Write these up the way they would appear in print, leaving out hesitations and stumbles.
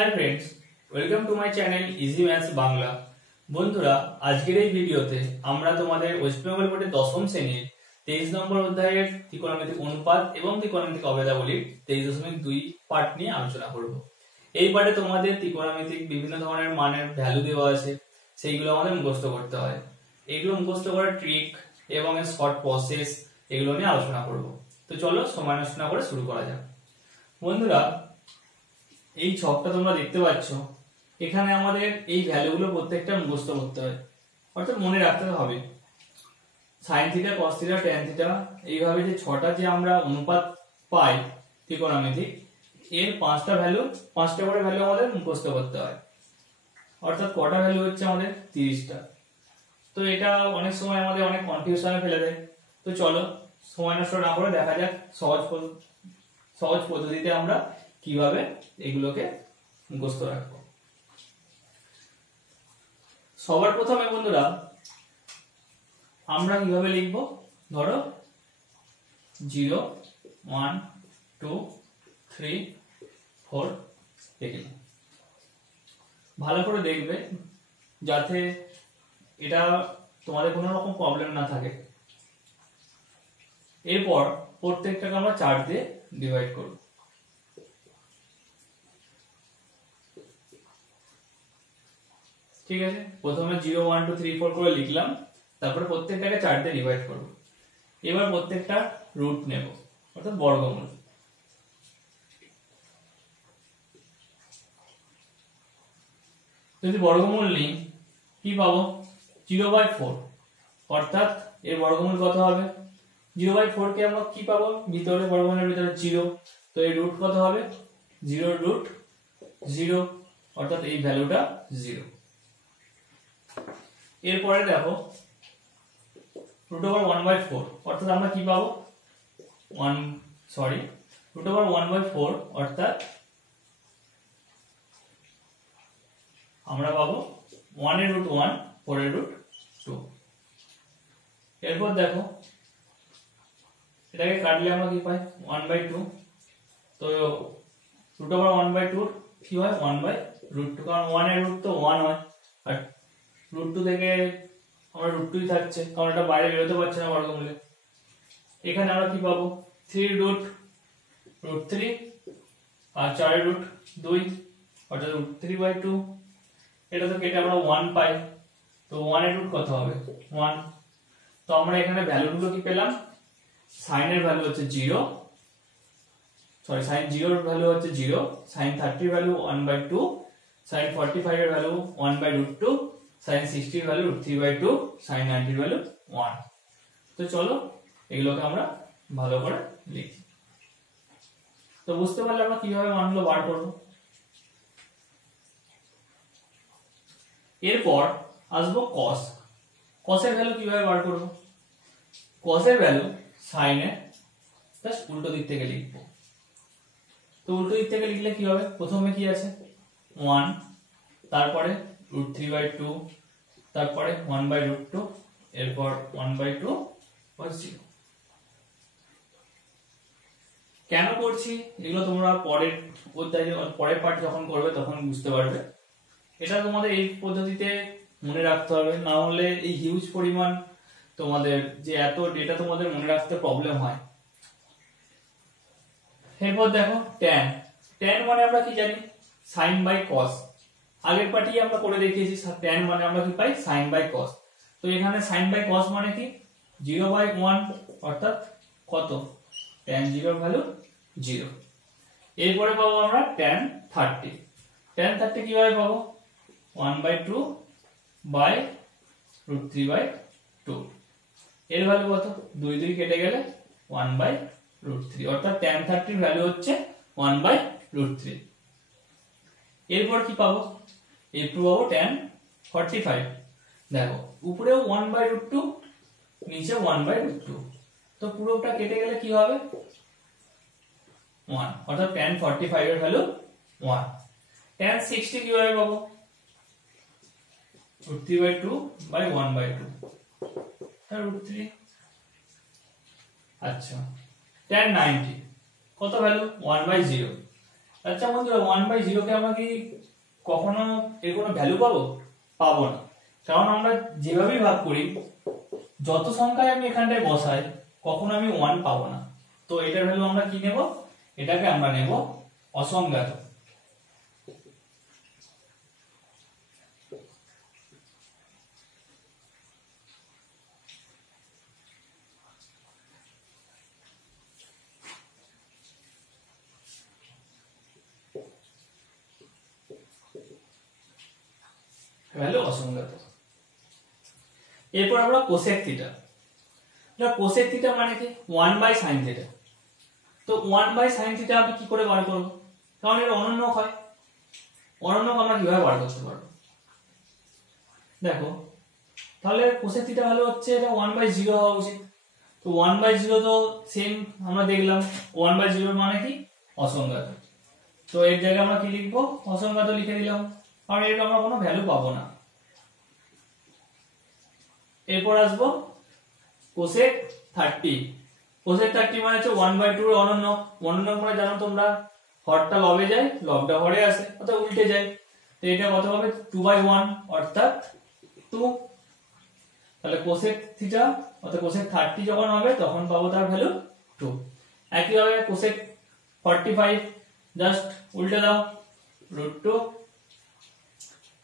Hi friends, welcome to my channel easy maths Bangla. বন্ধুরা, আজকের এই ভিডিওতে আমরা তোমাদের ওয়েস্ট বেঙ্গল বোর্ডের দশম শ্রেণীর 23 নম্বর অধ্যায়ের ত্রিকোণমিতিক অনুপাত এবং ত্রিকোণমিতিক অভেদাবলীর 23.2 পার্ট নিয়ে আলোচনা করব। এই পার্টে তোমাদের ত্রিকোণমিতিক বিভিন্ন ধরনের মানের ভ্যালু দেওয়া আছে, সেইগুলো আমাদের মুখস্থ করতে হয়। এইগুলো মুখস্থ করার ট্রিক এবং এর শর্ট প্রসেস এগুলো নিয়ে আলোচনা করব। তো চলো সময় নষ্ট না করে শুরু করা যাক। বন্ধুরা, এই ছকটা তোমরা দেখতে পাচ্ছ, এখানে আমাদের এই ভ্যালুগুলো প্রত্যেকটা মুখস্থ করতে হয়, অর্থাৎ মনে রাখতে হবে। Sine theta, cos theta, tan theta, এইভাবে যে ছটা যে আমরা অনুপাত পাই ত্রিকোণমিতিক, এর পাঁচটা করে ভ্যালু আমাদের মুখস্থ করতে হয়। অর্থাৎ কটা ভ্যালু হচ্ছে আমাদের 30টা। তো এটা অনেক সময় আমাদের অনেক কনফিউশনে ফেলে দেয়। তো চলো সময় নষ্ট না করে দেখা যাক সহজ পদ্ধতিতে আমরা কিভাবে এগুলোকে মুখস্থ রাখবো। সবার প্রথমে বন্ধুরা আমরা কিভাবে লিখবো, ধরো 0 1 2 3 4 লিখলাম। ভালো করে দেখবে যাতে এটা তোমাদের কোনো রকম প্রবলেম না থাকে। এরপর প্রত্যেকটাকে আমরা 4 দিয়ে ডিভাইড করব। ঠিক আছে, প্রথমে 0 1 2 3 4 করে লিখলাম, তারপরে প্রত্যেকটাকে 4 দিয়ে ডিভাইড করব। এবার প্রত্যেকটা রুট নেব, অর্থাৎ বর্গমূল। যদি বর্গমূল নিই কি পাবো, 0/4, অর্থাৎ এর বর্গমূল কত হবে? 0/4 কে আমরা কি পাবো, ভিতরে বর্গমূলের ভিতরে 0, তো এই রুট কত হবে? 0√0, অর্থাৎ এই ভ্যালুটা 0। এরপরে দেখো √1/4, অর্থাৎ আমরা কি পাবো, √1/4, অর্থাৎ আমরা পাবো 1 এর রুট 1, 4 এর রুট 2। এরপর দেখো এটাকে কাটলে আমরা কি পাই, 1/2। তো √1/2 কি হয়, 1/√2, কারণ 1 এর রুট তো 1 হয়, আর √2 থেকে আমরা √2 থাকছে, কারণ এটা বাইরে বেরোতে পারছে না বর্গমূলে। এখানে আমরা কি পাবো, 3√3, আর 4 এর রুট 2, অর্থাৎ √3/2। এটা তো কেটে আমরা 1 পাই, তো 1 এর রুট কত হবে, 1। তো আমরা এখানে ভ্যালুগুলো কি পেলাম, sin এর ভ্যালু হচ্ছে 0, sin 0 এর ভ্যালু হচ্ছে 0, sin 30 এর ভ্যালু 1/2, sin 45 এর ভ্যালু 1/√2, sin 60 এর ভ্যালু √3/2, sin 90 এর ভ্যালু 1। তো চলো এগুলোকে আমরা ভালো করে লিখি। তো বুঝতে পারলে আমরা কিভাবে মানগুলো বার করব। এরপর আসবো cos এর ভ্যালু কিভাবে বার করব। cos এর ভ্যালু sin এর জাস্ট উল্টো দিক থেকে লিখব। তো উল্টো দিক থেকে লিখলে কি হবে, প্রথমে কি আছে 1, তারপরে √3/2, তারপরে 1/√2, এরপর 1/2 আর 0। কেন করছি এগুলো তোমরা পরের অধ্যায়ে পরের পার্ট যখন করবে তখন বুঝতে পারবে। এটা তোমাদের এই পদ্ধতিতে মনে রাখতে হবে, না হলে এই হিউজ পরিমাণ তোমাদের যে এত ডেটা তোমাদের মনে রাখতে প্রবলেম হয়। এরপর দেখো tan মানে আমরা কি জানি, sin/cos। আগের পার্টি আমরা করে দেখিয়েছি, tan মানে আমরা কি পাই, sin/cos। তো এখানে sin/cos মানে কি, 0/1, অর্থাৎ কত, tan 0 এর ভ্যালু 0। এরপরে পাবো আমরা tan 30 কিভাবে পাবো, 1/2/√3/2। এর ভ্যালু কত, 2 2 কেটে গেলে 1/√3, অর্থাৎ tan 30 এর ভ্যালু হচ্ছে 1/√3। এরপর কি পাবো, এরপর পাবো tan 45। দেখো উপরেও 1/√2, নিচে 1/√2, তো পুরোটা কেটে গেলে কি হবে, 1, অর্থাৎ tan 45 এর ভ্যালু 1। tan 60 কিভাবে পাবো, √3/2/1/2, √3। আচ্ছা, tan 90 কত ভ্যালু, 1/0। আচ্ছা বন্ধুরা 1/0 কে আমরা কি কখনো এর কোনো ভ্যালু পাবো না, কারণ আমরা যেভাবেই ভাগ করি যত সংখ্যায় আমি এখানটায় বসাই কখনো আমি 1 পাবো না। তো এটার ভ্যালু আমরা কি নেব, এটাকে আমরা নেব অসংজ্ঞাত। ভ্যালু অসংজ্ঞাত। এরপর আমরা কোসেক থিটা। কোসেক থিটা মানে কি 1/sin থিটা। তো 1/sin থিটা আমি কি করে বার করব, কারণ এর অনন্যক হয়। অনন্যক আমরা কিভাবে বার করতে পারবো, দেখো তাহলে কোসেক থিটা ভ্যালু হচ্ছে এটা 1/0 হওয়া উচিত। তো 1/0 তো সেম আমরা দেখলাম 1/0 মানে কি অসংজ্ঞাত। তো এর জায়গায় আমরা কি লিখবো, অসংজ্ঞাত লিখে দিলাম, কারণ এর আমরা কোনো ভ্যালু পাবো না। এরপর আসবো কোসেক 30। কোসেক 30 মানে হচ্ছে 1/2 এর অনন্যক। অনন্যক মানে জানো তোমরা হরটা লবে যায়, লবটা হরে আসে, অর্থাৎ উল্টে যায়। তো এটা কত হবে 2/1 অর্থাৎ 2। তাহলে কোসেক থিটা অর্থাৎ কোসেক 30 যখন হবে তখন পাবো তার ভ্যালু 2। একইভাবে কোসেক 45 জাস্ট উল্টে দাও √2।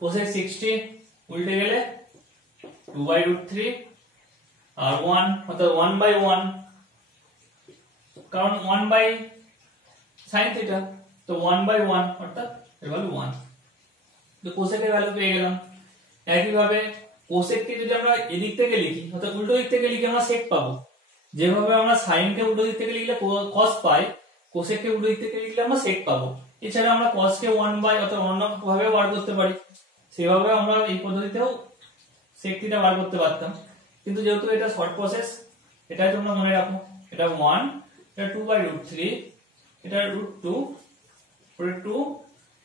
কোসেক 60 উল্টে গেলে 2/√3 আর 1 অর্থাৎ 1/1, কারণ 1/sin থিটা, তো 1/1 অর্থাৎ এর ভ্যালু 1। তো কোসেকের ভ্যালু পেয়ে গেলাম। একইভাবে কোসেককে যদি আমরা এদিক থেকে লিখি অর্থাৎ উল্টো দিক থেকে লিখে আমরা সেক পাবো। যেভাবে আমরা সাইনকে উল্টো দিক থেকে লিখলে cos পাই, কোসেককে উল্টো দিক থেকে লিখলে আমরা সেক পাবো। এছাড়া আমরা cosকে 1/, অর্থাৎ অন্যভাবে বার করতে পারি, সেভাবে আমরা এই পদ্ধতিতেও সেক থিটা বার করতে পারতাম। কিন্তু যেহেতু এটা শর্ট প্রসেস, এটাই তোমরা মনে রাখো, এটা 1, এটা 2/√3, এটা √2, পরে 2,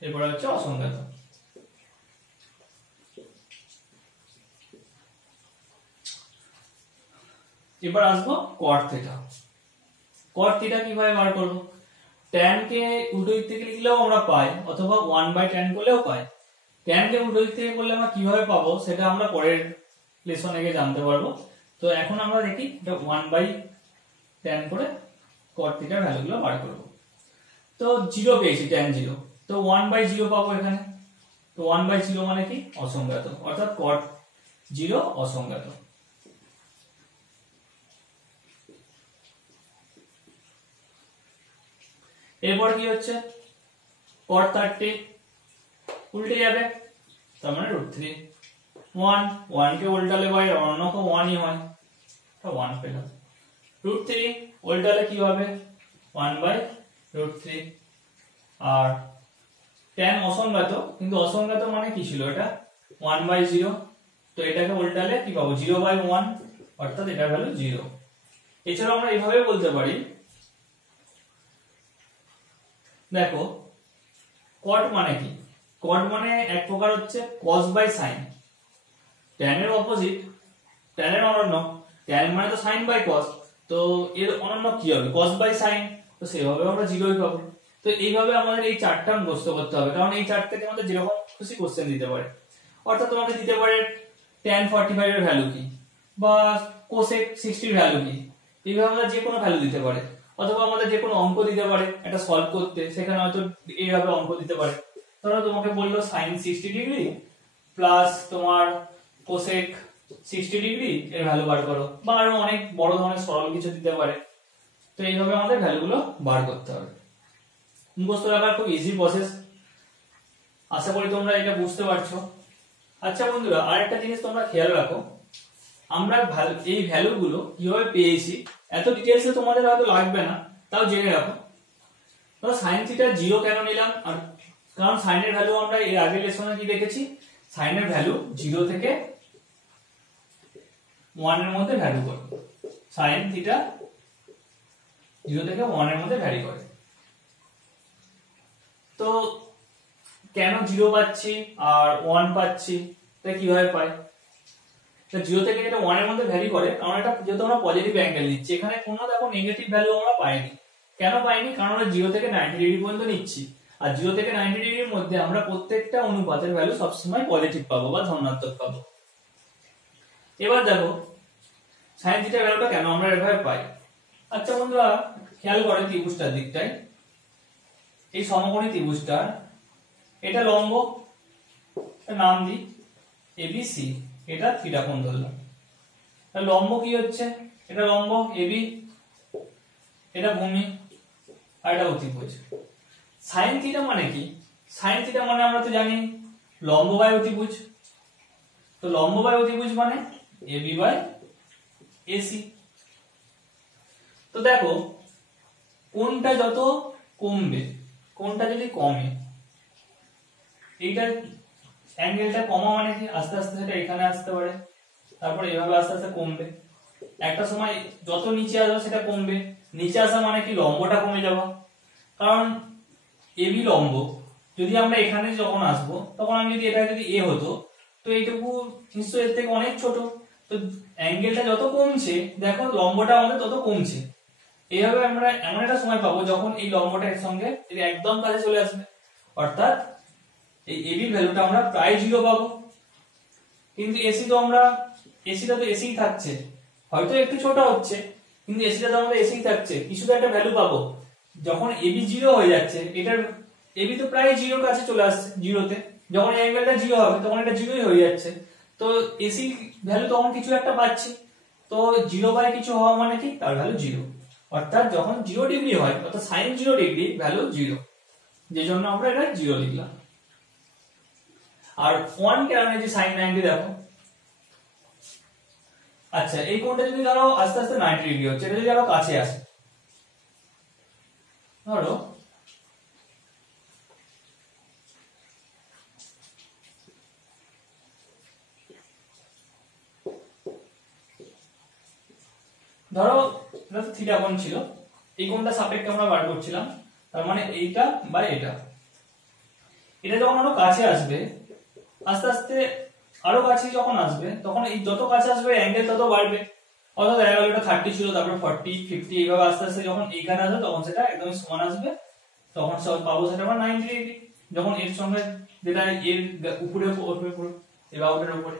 এরপর হচ্ছে অসংজ্ঞাত। এবার আসবো cot থিটা। cot থিটা কিভাবে বার করব, tan কে উল্টো দিক থেকে লিখলেও আমরা পাই, অথবা 1/tan করলেও পাই। tan কে উল্টো দিক থেকে করলে আমরা কিভাবে পাবো সেটা আমরা পরের লেসনে গিয়ে জানতে পারবো। তো এখন আমরা দেখি এটা 1/tan করে cot থিটার ভ্যালুগুলো বার করব। তো 0 পেয়েছি tan 0, তো 1/0 পাবো এখানে। তো 1/0 মানে কি অসংজ্ঞাত, অর্থাৎ cot 0 অসংজ্ঞাত। এরপর কি হচ্ছে cot 30 উল্টে যাবে, তার মানে √3। 1 কে উল্টালে ভাই অনন্যক 1 ই হয়, তো 1 পেলাম। √3 উল্টালে কি হবে 1/√3। আর tan অসংজ্ঞাত, কিন্তু অসংজ্ঞাত মানে কি ছিল, এটা 1/0। তো এটাকে উল্টালে কি পাবো 0/1, অর্থাৎ এটার ভ্যালু 0। এছাড়া আমরা এইভাবে বলতে পারি, দেখো cot মানে কি, cot মানে এক প্রকার হচ্ছে cos/sin। tan এর অপোজিট, tan এর অনন্যক, tan মানে তো sin/cos, তো এর অনন্যক কি হবে cos/sin, তো সেভাবে আমরা 0ই পাবো। তো এইভাবে আমাদের এই চারটা মুখস্থ করতে হবে, কারণ এই চার থেকে আমাদের যেরকম খুশি কোশ্চেন দিতে পারে। অর্থাৎ তোমাকে দিতে পারে tan 45 এর ভ্যালু কি, বা cosec 60 এর ভ্যালু কি, এইভাবে আমরা যে কোনো ভ্যালু দিতে পারে। অথবা আমাদের যে কোনো অঙ্ক দিতে পারে এটা সলভ করতে, সেখানে হয়তো এইভাবে অঙ্ক দিতে পারে। ধরো তোমাকে বললো sin 60 ডিগ্রি প্লাস তোমার cosec 60 ডিগ্রি এর ভ্যালু বার করো, বা আরো অনেক বড় ধরনের সরল কিছু দিতে পারে। তো এইভাবে আমাদের ভ্যালুগুলো বার করতে হবে। মুখস্থ রাখার খুব ইজি প্রসেস, আশা করি তোমরা এটা বুঝতে পারছো। আচ্ছা বন্ধুরা, আরেকটা জিনিস তোমরা খেয়াল রাখো, আমরা এই ভ্যালুগুলো কিভাবে পেয়েছি এত ডিটেইলসে তোমাদের হয়তো লাগবে না, তাও জেনে রাখো। ধরো sin থিটা 0 কেন নিলাম, আর কারণ sin এর ভ্যালু আমরা এর আগের লেসনে কি দেখেছি, sin এর ভ্যালু 0 থেকে 1 এর মধ্যে ভ্যালু করে। sin থিটা 0 থেকে 1 এর মধ্যে ভ্যারি করে। তো কেন 0 পাচ্ছি আর 1 পাচ্ছি, তাই কিভাবে পাই, তো 0 থেকে যেটা 1 এর মধ্যে ভ্যারি করে, কারণ এটা যেহেতু আমরা পজিটিভ অ্যাঙ্গেল নিচ্ছি, এখানে কোনো দেখো নেগেটিভ ভ্যালু আমরা পাইনি। কেন পাইনি, কারণ আমরা 0 থেকে 90 ডিগ্রি পর্যন্ত নিচ্ছি, আর 0 থেকে 90 ডিগ্রির মধ্যে আমরা প্রত্যেকটা অনুপাতের ভ্যালু সবসময় পজিটিভ পাবো বা ধনাত্মক পাবো। এবার দেখো sin থিটা ভ্যালুটা কেন আমরা এভাবে পাই। আচ্ছা বন্ধুরা খেয়াল করে ত্রিভুজটার দিকটায়, এই সমকোণী ত্রিভুজটার এটা লম্ব, নাম দিই এবিসি, এটা থিটা কোণ ধরলাম। লম্ব কি হচ্ছে, এটা লম্ব এবি, এটা ভূমি, আর এটা অতিভুজ। সাইন থিটা মানে কি, সাইন থিটা মানে আমরা তো জানি লম্ব বাই অতিভুজ। তো লম্ব বাই অতিভুজ মানে এবি বাই এসি। তো দেখো কোণটা যত কমবে, কোণটা যদি কমে, এইটা অ্যাঙ্গেলটা কমা মানে কি আস্তে আস্তে সেটা এখানে আসতে পারে, তারপর এভাবে আস্তে আস্তে কমবে, একটা সময় যত নিচে আসবে সেটা কমবে। নিচে আসা মানে কি লম্বটা কমে যাওয়া, কারণ এবি লম্ব, যদি আমরা এখানে যখন আসবো তখন আমি যদি এটা যদি এ হতো তো এইটুকু নিশ্চয়ই এর থেকে অনেক ছোট, তো অ্যাঙ্গেলটা যত কমছে দেখো লম্বটা আমাদের তত কমছে। এইভাবে আমরা এমন একটা সময় পাবো যখন এই লম্বটা এর সঙ্গে একদম কাছে চলে আসবে, অর্থাৎ এই এবি ভ্যালুটা আমরা প্রায় 0 পাবো। কিন্তু এসি তো আমরা, এসিটা তো এসিই থাকছে, হয়তো একটু ছোট হচ্ছে কিন্তু এসিটা তো আমাদের এসিই থাকছে, কিছু তো একটা ভ্যালু পাবো। যখন এবি 0 হয়ে যাচ্ছে, এটার এবি তো প্রায় 0 কাছে চলে আসছে, 0 তে, যখন এই অ্যাঙ্গেলটা 0 হবে তখন এটা 0ই হয়ে যাচ্ছে, তো এসি ভ্যালু তখন কিছু একটা পাচ্ছি। তো 0 বাই কিছু হওয়া মানে কি তার ভ্যালু 0, অর্থাৎ যখন 0 ডিগ্রি হয় অর্থাৎ sin 0 ডিগ্রি ভ্যালু 0, যে জন্য আমরা এটা 0 লিখলাম। আর 1 কেন এই যে sin 90 দেখো। আচ্ছা এই কোণটা যদি ধরো আস্তে আস্তে 90 ডিগ্রি হচ্ছে, এটা যদি আরো কাছে আসে, ধরো ধরো এটা তো থিটা কোণ ছিল, এই কোণটা সাপেক্ষে আমরা বার করছিলাম, তার মানে এইটা বা এটা, এটা যখন আরো কাছে আসবে আস্তে আস্তে, আরো কাছে যখন আসবে তখন এই যত কাছে আসবে অ্যাঙ্গেল তত বাড়বে, অর্থাৎ এটা 30 ছিল, তারপর 40 50 এইভাবে আস্তে আস্তে যখন এইখানে আসবে তখন সেটা একদম সমান আসবে, তখন সব পাবো সেটা আমরা 90 ডিগ্রি, যখন এর সঙ্গে যেটা এর উপরে উঠবে পুরো এই বাহুটার উপরে।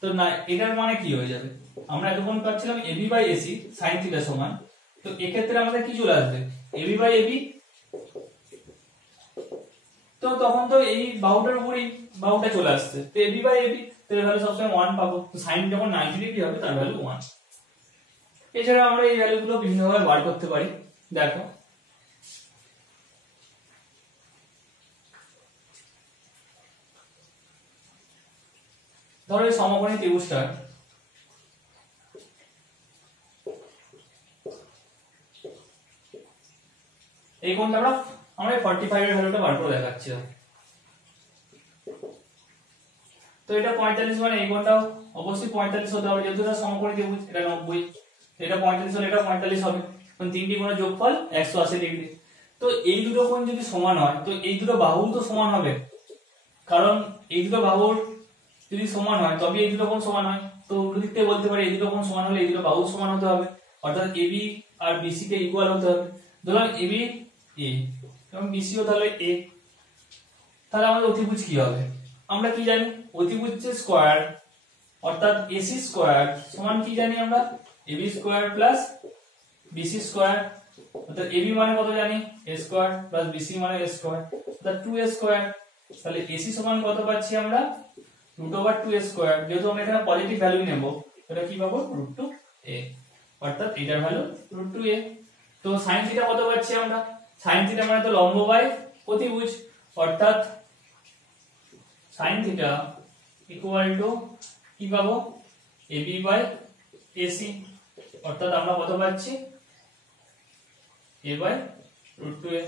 তো না এটার মানে কি হয়ে যাবে, আমরা এতক্ষণ পাচ্ছিলাম AB by AC sin theta সমান, তো এক্ষেত্রে আমাদের কি চলে আসবে এবি বাই এবি, তো তখন তো এই বাহুটার উপরেই বাহুটা চলে আসছে, তো এবি বাই এবি তার ভ্যালু সবসময় 1 পাবো, তো sin যখন 90 ডিগ্রি হবে তার ভ্যালু 1। এছাড়া আমরা এই ভ্যালুগুলো বিভিন্নভাবে বার করতে পারি। দেখো ধরো এই সমকোণী ত্রিভুজটা এই কোণটা আমরা 45 এর ভ্যালুটা বার করে দেখাচ্ছি। তো এটা 45 মানে এই কোণটাও অবশ্যই 45 হতে হবে, যেহেতু এটা সমকোণী ত্রিভুজ, এটা 90, এটা 45 হলে এটা 45 হবে, কারণ তিনটি কোণের যোগফল 180 ডিগ্রি। তো এই দুটো কোণ যদি সমান হয় তো এই দুটো বাহু তো সমান হবে, কারণ এই দুটো বাহুর যদি সমান হয় তবে এই দুটো কোণ সমান হয়। তো উল্টো দিক থেকে বলতে পারি এই দুটো কোণ সমান হলে এই দুটো বাহু সমান হতে হবে, অর্থাৎ এবি আর বিসি কে ইকুয়াল হতে হবে। ধরুন এবি এ এবং বিসি ও তাহলে এ, তাহলে আমাদের অতিভুজ কি হবে, আমরা কি জানি অতিভুজের স্কয়ার অর্থাৎ এসি স্কয়ার সমান কি জানি আমরা AB square plus BC square, অর্থাৎ এবি মানে কত জানি a স্কয়ার প্লাস বিসি মানে a স্কয়ার, অর্থাৎ 2a স্কয়ার। তাহলে এসি সমান কত পাচ্ছি আমরা √2a স্কয়ার, যেহেতু আমরা এখানে পজিটিভ ভ্যালু নেব তাহলে কি পাবো √2a, অর্থাৎ এটার ভ্যালু √2a। তো sin থিটা কত পাচ্ছি আমরা, sin থিটা মানে তো লম্ব বাই অতিভুজ, অর্থাৎ sin থিটা ইকুয়াল টু কি পাবো ab বাই ac, অর্থাৎ আমরা কত পাচ্ছি a বাই √2a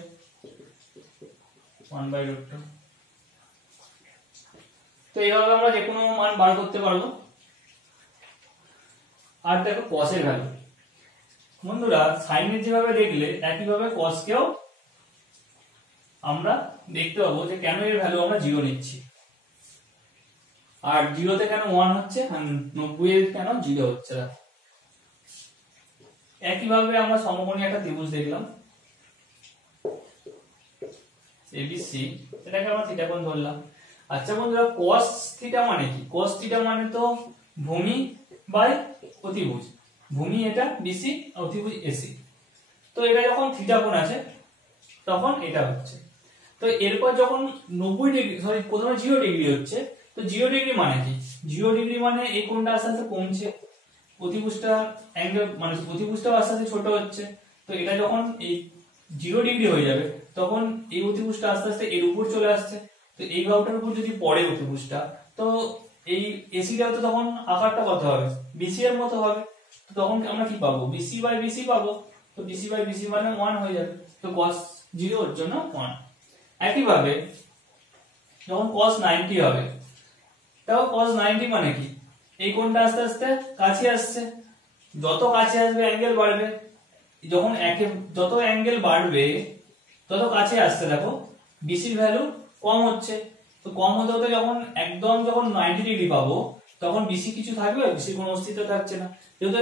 1 বাই √2। তো এইভাবে আমরা যে কোনো মান বার করতে পারবো। আর দেখো cos এর ভ্যালু, বন্ধুরা sin এর যেভাবে দেখলে একইভাবে cos কেও আমরা দেখতে পাবো যে কেন এর ভ্যালু আমরা 0 নিচ্ছি, আর 0 তে কেন 1 হচ্ছে, 90 এর কেন 0 হচ্ছে না। একইভাবে আমরা সমকোণী একটা ত্রিভুজ দেখলাম, এবিসি, এটাকে আমরা থিটা কোণ ধরলাম। আচ্ছা বন্ধুরা, cos থিটা মানে কি? cos থিটা মানে তো ভূমি বাই অতিভুজ। ভূমি এটা বিসি, অতিভুজ এসি। তো এটা যখন থিটা কোণ আছে তখন এটা হচ্ছে। তো এরপর যখন 90 ডিগ্রি, সরি প্রথমে 0 ডিগ্রি হচ্ছে, তো 0 ডিগ্রি মানে কি? 0 ডিগ্রি মানে এই কোণটা আস্তে আস্তে কমছে, অতিভুজটা অ্যাঙ্গেল মানে অতিভুজটা আস্তে আস্তে ছোট হচ্ছে। তো এটা যখন এই 0 ডিগ্রি হয়ে যাবে তখন এই অতিভুজটা আস্তে আস্তে এর উপর চলে আসছে। তো এই বাহুটার উপর যদি পড়ে অতিভুজটা, তো এই এসিটা তো তখন আকারটা কত হবে? বিসি এর মতো হবে। তো তখন আমরা কি পাবো? বিসি বাই বিসি পাবো। তো বিসি বাই বিসি মানে 1 হয়ে যাবে। তো cos 0 এর জন্য 1। একইভাবে যখন cos 90 হবে, তাও cos 90 মানে কি? এই কোণটা আস্তে আস্তে কাছে আসছে, যত কাছে আসবে অ্যাঙ্গেল বাড়বে। যখন যত অ্যাঙ্গেল বাড়বে তত কাছে আসতে দেখো বিসির ভ্যালু কম হচ্ছে। তো কম হতে হতে যখন একদম যখন 90 ডিগ্রি পাবো তখন বিসি কিছু থাকবে? বিসির কোনো অস্তিত্ব থাকছে না। যেহেতু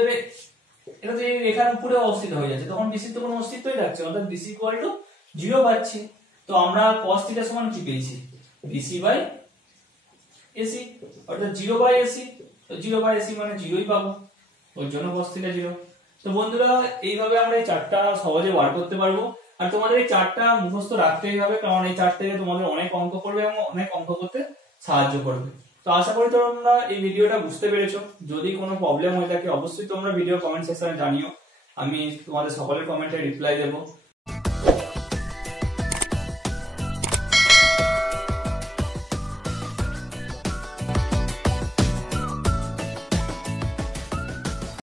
এটা তো এই রেখার উপরে অবস্থিত হয়ে যাচ্ছে, তখন বিসির তো কোনো অস্তিত্বই থাকছে না, অর্থাৎ বিসি ইকুয়াল টু 0 পাচ্ছি। তো আমরা cos থিটা সমান কি পেয়েছি? বিসি বাই এসি, অর্থাৎ 0 বাই এসি। তো 0 বাই এসি মানে 0ই পাবো, ওর জন্য cos থিটা 0। তো বন্ধুরা, এইভাবে আমরা এই চারটা সহজে বার করতে পারবো। আর তোমাদের এই চারটা মুখস্থ রাখতেই হবে, কারণ এই চার থেকে তোমাদের অনেক অঙ্ক করবে এবং অনেক অঙ্ক করতে সাহায্য করবে। তো আশা করি তোমরা এই ভিডিওটা বুঝতে পেরেছো। যদি কোনো প্রবলেম হয়ে থাকে অবশ্যই তোমরা ভিডিও কমেন্ট সেকশনে জানিও, আমি তোমাদের সকলের কমেন্টে রিপ্লাই দেবো।